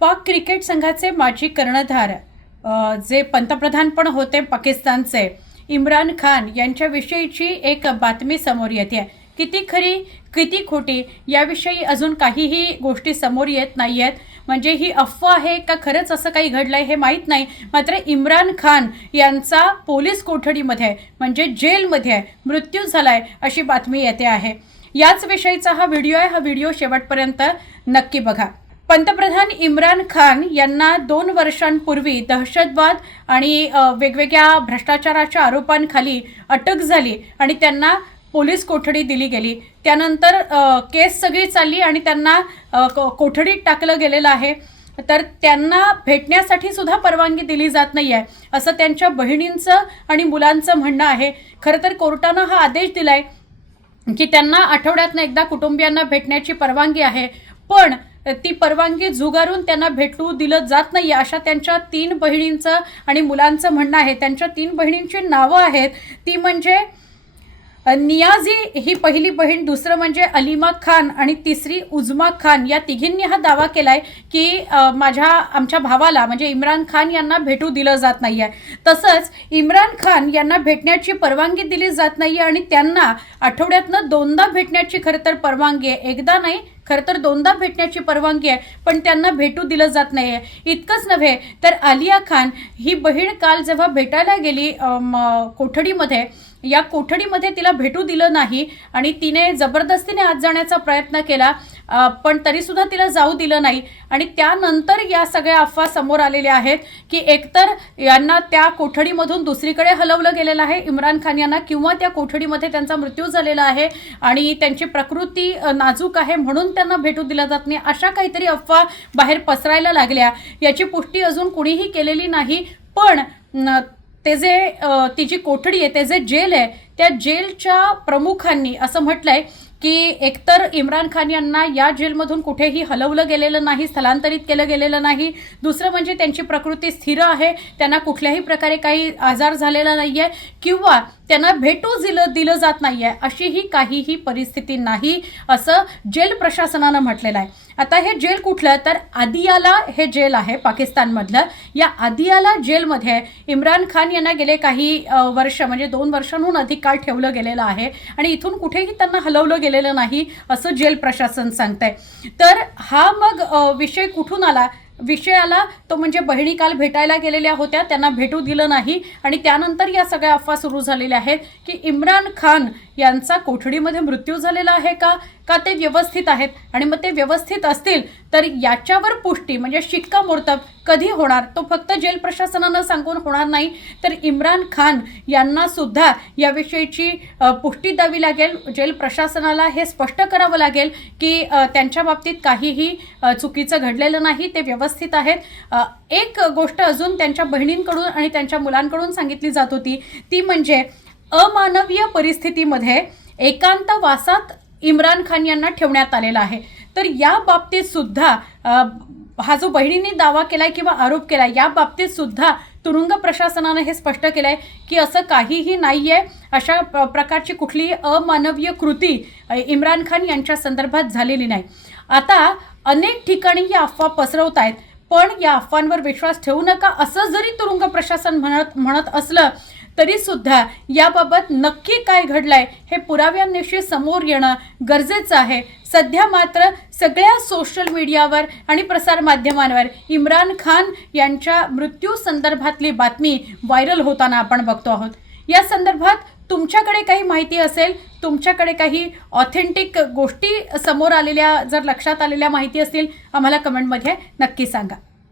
पाक क्रिकेट संघाचे माजी कर्णधार जे पंतप्रधान पण होते पाकिस्तानचे इम्रान खान यांच्याविषयीची एक बातमी समोर येते. किती खरी किती खोटी याविषयी अजून काहीही गोष्टी समोर येत नाही आहेत. म्हणजे ही अफवा आहे का खरंच असं काही घडलंय हे माहीत नाही. मात्र इम्रान खान यांचा पोलीस कोठडीमध्ये म्हणजे जेलमध्ये मृत्यू झालाय अशी बातमी येते आहे. याच विषयीचा हा व्हिडिओ आहे. हा व्हिडिओ शेवटपर्यंत नक्की बघा. पंतप्रधान इम्रान खान यांना 2 वर्षांपूर्वी दहशतवाद आणि वेगवेगळ्या भ्रष्टाचाराच्या आरोपांखाली अटक झाली आणि त्यांना पोलीस कोठडी दिली गेली. त्यानंतर केस सगळी चालली आणि त्यांना कोठडीत टाकलं गेलेलं आहे. तर त्यांना भेटण्यासाठी सुद्धा परवानगी दिली जात नाही आहे असं त्यांच्या बहिणींचं आणि मुलांचं म्हणणं आहे. खरं तर कोर्टानं हा आदेश दिलाय की त्यांना आठवड्यातनं एकदा कुटुंबियांना भेटण्याची परवानगी आहे, पण ती परवानगी झुगारून त्यांना भेटू दिलं जात नाही अशा त्यांच्या 3 बहिणींचं आणि मुलांचं म्हणणं आहे. त्यांच्या 3 बहिणींची नावं आहेत ती म्हणजे नियाजी ही पहिली बहीण, दुसरं म्हणजे अलिमा खान आणि तिसरी उजमा खान. या तिघींनी हा दावा केलाय की आमच्या भावाला म्हणजे इम्रान खान यांना भेटू दिलं जात नाही आहे. तसंच इम्रान खान यांना भेटण्याची परवानगी दिली जात नाही आणि त्यांना आठवड्यातनं 2दा भेटण्याची खरं तर परवानगी आहे. एकदा नाही, खरं तर 2दा भेटण्याची परवानगी आहे, पण त्यांना भेटू दिलं जात नाही आहे. इतकंच नव्हे तर आलिया खान ही बहीण काल जेव्हा भेटायला गेली कोठडीमध्ये, या कोठडीमध्ये तिला भेटू दिलं नाही आणि तिने जबरदस्तीने आत जाण्याचा प्रयत्न केला, पण तरीसुद्धा तिला जाऊ दिलं नाही. आणि त्यानंतर या सगळ्या अफवा समोर आलेल्या आहेत की एकतर यांना त्या कोठडीमधून दुसरीकडे हलवलं गेलेलं आहे इम्रान खान यांना, किंवा त्या कोठडीमध्ये त्यांचा मृत्यू झालेला आहे आणि त्यांची प्रकृती नाजूक आहे म्हणून त्यांना भेटू दिला जात नाही. अशा काहीतरी अफवा बाहेर पसरायला लागल्या. याची पुष्टी अजून कुणीही केलेली नाही. पण ती जी कोठडी आहे, ते जे जेल आहे, त्या जेलच्या प्रमुखांनी असं म्हटलंय की एकतर इम्रान खान यांना या जेलमधून कुठेही हलवलं गेलेलं नाही, स्थलांतरित केलं गेलेलं नाही. दुसरं म्हणजे त्यांची प्रकृती स्थिर आहे, त्यांना कुठल्याही प्रकारे काही आजार झालेला नाही आहे किंवा त्यांना भेटू दिलं जात नाही आहे, अशीही काहीही परिस्थिती नाही असं जेल प्रशासनानं म्हटलेलं आहे. आता हे जेल कुठलं तर आदियाला हे जेल आहे पाकिस्तानमधलं. या आदियाला जेलमध्ये इम्रान खान यांना गेले काही वर्ष म्हणजे 2 वर्षांहून अधिक काळ ठेवलं गेलेलं आहे आणि इथून कुठेही त्यांना हलवलं गेलेलं नाही असं जेल प्रशासन सांगतंय. तर हा मग विषय कुठून आला? विषय आला तो म्हणजे बहिणी काल भेटायला गेलेल्या होत्या, त्यांना भेटू दिलं नाही आणि त्यानंतर या सगळ्या अफवा सुरू झालेल्या आहेत की इम्रान खान यांचा कोठडीमध्ये मृत्यू झालेला आहे का ते व्यवस्थित आहेत. आणि मग ते व्यवस्थित असतील तर याच्यावर पुष्टी म्हणजे शिक्कामोर्तब कधी होणार, तो फक्त जेल प्रशासनानं सांगून होणार नाही, तर इम्रान खान यांना सुद्धा याविषयीची पुष्टी द्यावी लागेल. जेल प्रशासनाला हे स्पष्ट करावं लागेल की त्यांच्या बाबतीत काहीही चुकीचं घडलेलं नाही, ते व्यवस्थित आहेत. एक गोष्ट अजून त्यांच्या बहिणींकडून आणि त्यांच्या मुलांकडून सांगितली जात होती, ती म्हणजे अमानवीय परिस्थितीमध्ये एकांतवासात इम्रान खान यांना ठेवण्यात आलेला आहे. तर या बाबतीत सुद्धा हा जो बहिणींनी दावा केलाय किंवा आरोप केलाय, या बाबतीत सुद्धा तुरुंग प्रशासनानं हे स्पष्ट केलंय की असं काहीही नाही आहे, अशा प्रकारची कुठलीही अमानवीय कृती इम्रान खान यांच्या संदर्भात झालेली नाही. आता अनेक ठिकाणी या अफवा पसरवत आहेत, पण या अफवांवर विश्वास ठेवू नका असं जरी तुरुंग प्रशासन म्हणत असलं तरी सुद्धा याबाबत नक्की काय घडलंय हे पुराव्यांनिशी समोर येणं गरजेचं आहे. सध्या मात्र सगळ्या सोशल मीडियावर आणि प्रसारमाध्यमांवर इम्रान खान यांच्या मृत्यू संदर्भातली बातमी व्हायरल होताना आपण बघतो आहोत. या संदर्भात तुमच्याकडे काही माहिती असेल, तुमच्याकडे काही ऑथेंटिक गोष्टी समोर आलेल्या, जर लक्षात आलेल्या माहिती असतील, आम्हाला कमेंटमध्ये नक्की सांगा.